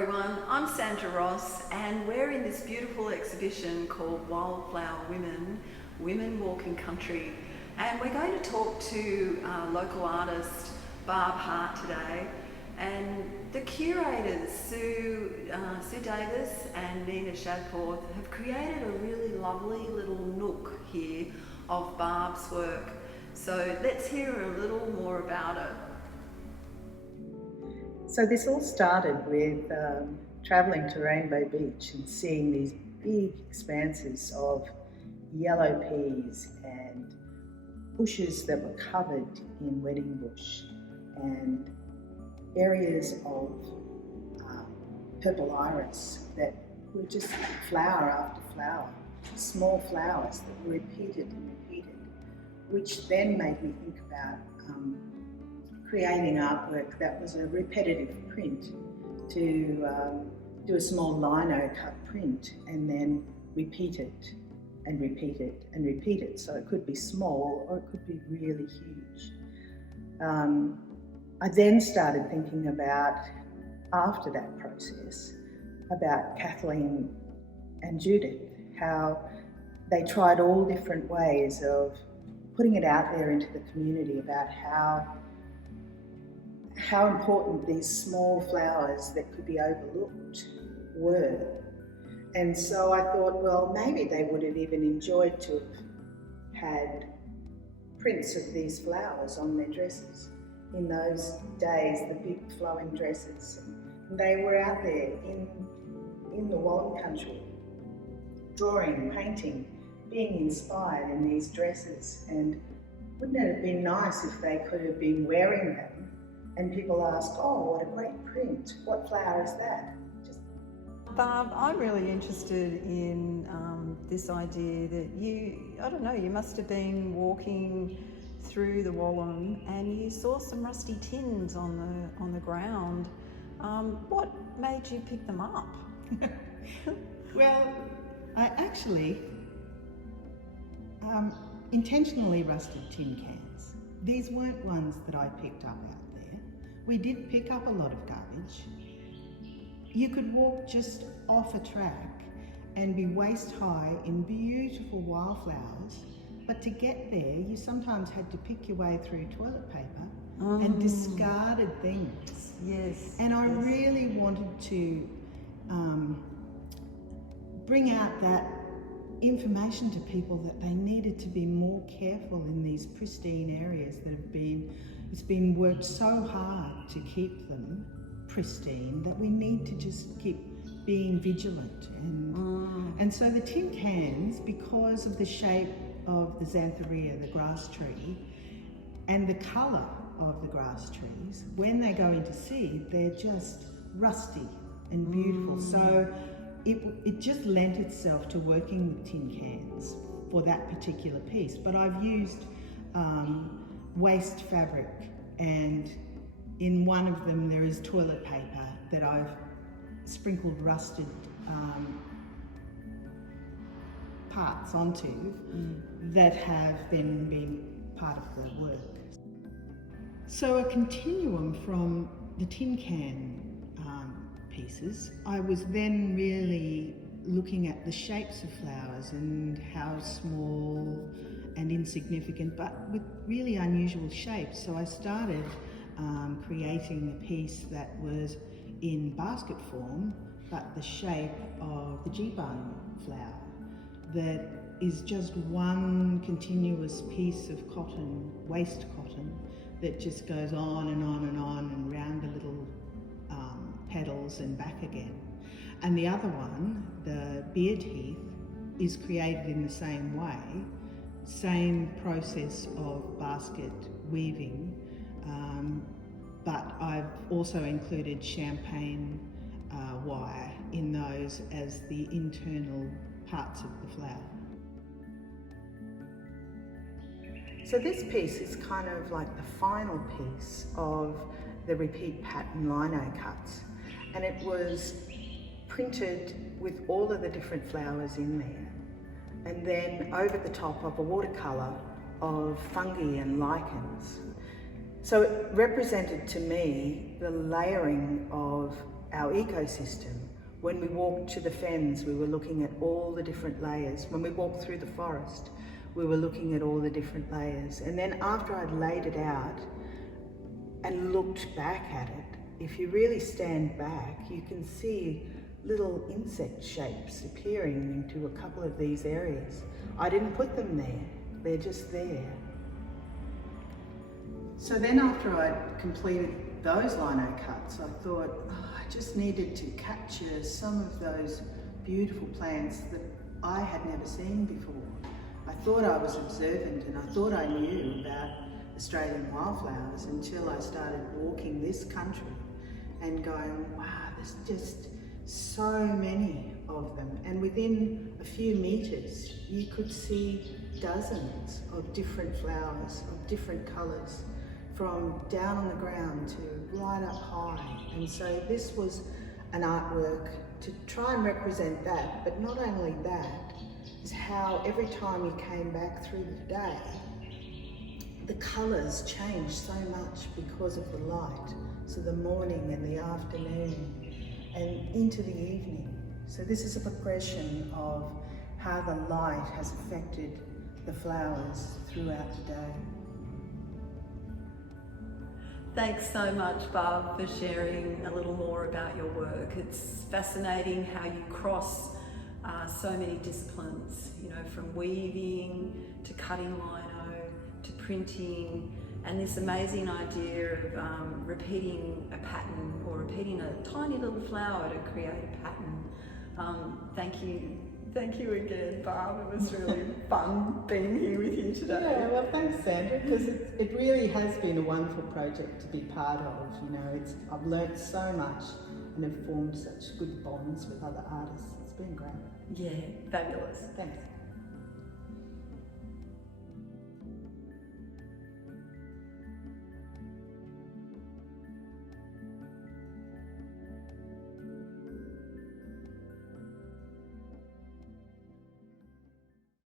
everyone, I'm Sandra Ross and we're in this beautiful exhibition called Wildflower Women, Women Walking Country, and we're going to talk to local artist Barbara Hart today, and the curators Sue Davis and Nina Shadforth have created a really lovely little nook here of Barb's work. So let's hear a little more about it. So this all started with travelling to Rainbow Beach and seeing these big expanses of yellow peas and bushes that were covered in wedding bush and areas of purple iris that were just flower after flower, small flowers that were repeated and repeated, which then made me think about creating artwork that was a repetitive print, to do a small lino cut print and then repeat it and repeat it and repeat it. So it could be small or it could be really huge. I then started thinking about, after that process, about Kathleen and Judith, how they tried all different ways of putting it out there into the community about how important these small flowers that could be overlooked were. And so I thought, well, maybe they would have even enjoyed to have had prints of these flowers on their dresses. In those days, the big flowing dresses. And they were out there in the Wallen country, drawing, painting, being inspired in these dresses. And wouldn't it have been nice if they could have been wearing them and people ask, oh, what a great print, what flower is that? Barb, I'm really interested in this idea that you must have been walking through the Wallen and you saw some rusty tins on the ground. What made you pick them up? Well, I actually intentionally rusted tin cans. These weren't ones that I picked up out there. We did pick up a lot of garbage. You could walk just off a track and be waist high in beautiful wildflowers, but to get there you sometimes had to pick your way through toilet paper and discarded things. Yes. And I really wanted to bring out that information to people that they needed to be more careful in these pristine areas that it's been worked so hard to keep them pristine, that we need to just keep being vigilant. And so the tin cans, because of the shape of the xanthorrhea, the grass tree, and the colour of the grass trees, when they go into seed, they're just rusty and beautiful. So it just lent itself to working with tin cans for that particular piece. But I've used waste fabric, and in one of them there is toilet paper that I've sprinkled rusted parts onto that have then been part of the work. So a continuum from the tin can pieces, I was then really looking at the shapes of flowers and how small and insignificant, but with really unusual shapes. So I started creating a piece that was in basket form, but the shape of the Gympie flower, that is just one continuous piece of cotton, waste cotton, that just goes on and on and on and round the little petals and back again. And the other one, the beard heath, is created in the same way, same process of basket weaving, but I've also included champagne wire in those as the internal parts of the flower. So this piece is kind of like the final piece of the repeat pattern lino cuts, and it was printed with all of the different flowers in there, and then over the top of a watercolour of fungi and lichens. So it represented to me the layering of our ecosystem. When we walked to the fens, we were looking at all the different layers. When we walked through the forest, we were looking at all the different layers. And then after I'd laid it out and looked back at it, if you really stand back, you can see little insect shapes appearing into a couple of these areas. I didn't put them there, they're just there. So then after I'd completed those lino cuts, I thought, I just needed to capture some of those beautiful plants that I had never seen before. I thought I was observant and I thought I knew about Australian wildflowers until I started walking this country and going, wow, there's just so many of them. And within a few meters, you could see dozens of different flowers of different colours, from down on the ground to right up high. And so this was an artwork to try and represent that, but not only that, is how every time you came back through the day, the colours changed so much because of the light. So the morning and the afternoon and into the evening. So this is a progression of how the light has affected the flowers throughout the day. Thanks so much, Barb, for sharing a little more about your work. It's fascinating how you cross so many disciplines, you know, from weaving to cutting lino to printing, and this amazing idea of repeating a pattern or repeating a tiny little flower to create a pattern. Thank you again, Barb. It was really fun being here with you today. Yeah, well, thanks, Sandra, because it really has been a wonderful project to be part of. You know, I've learnt so much and have formed such good bonds with other artists. It's been great. Yeah, fabulous. Thanks.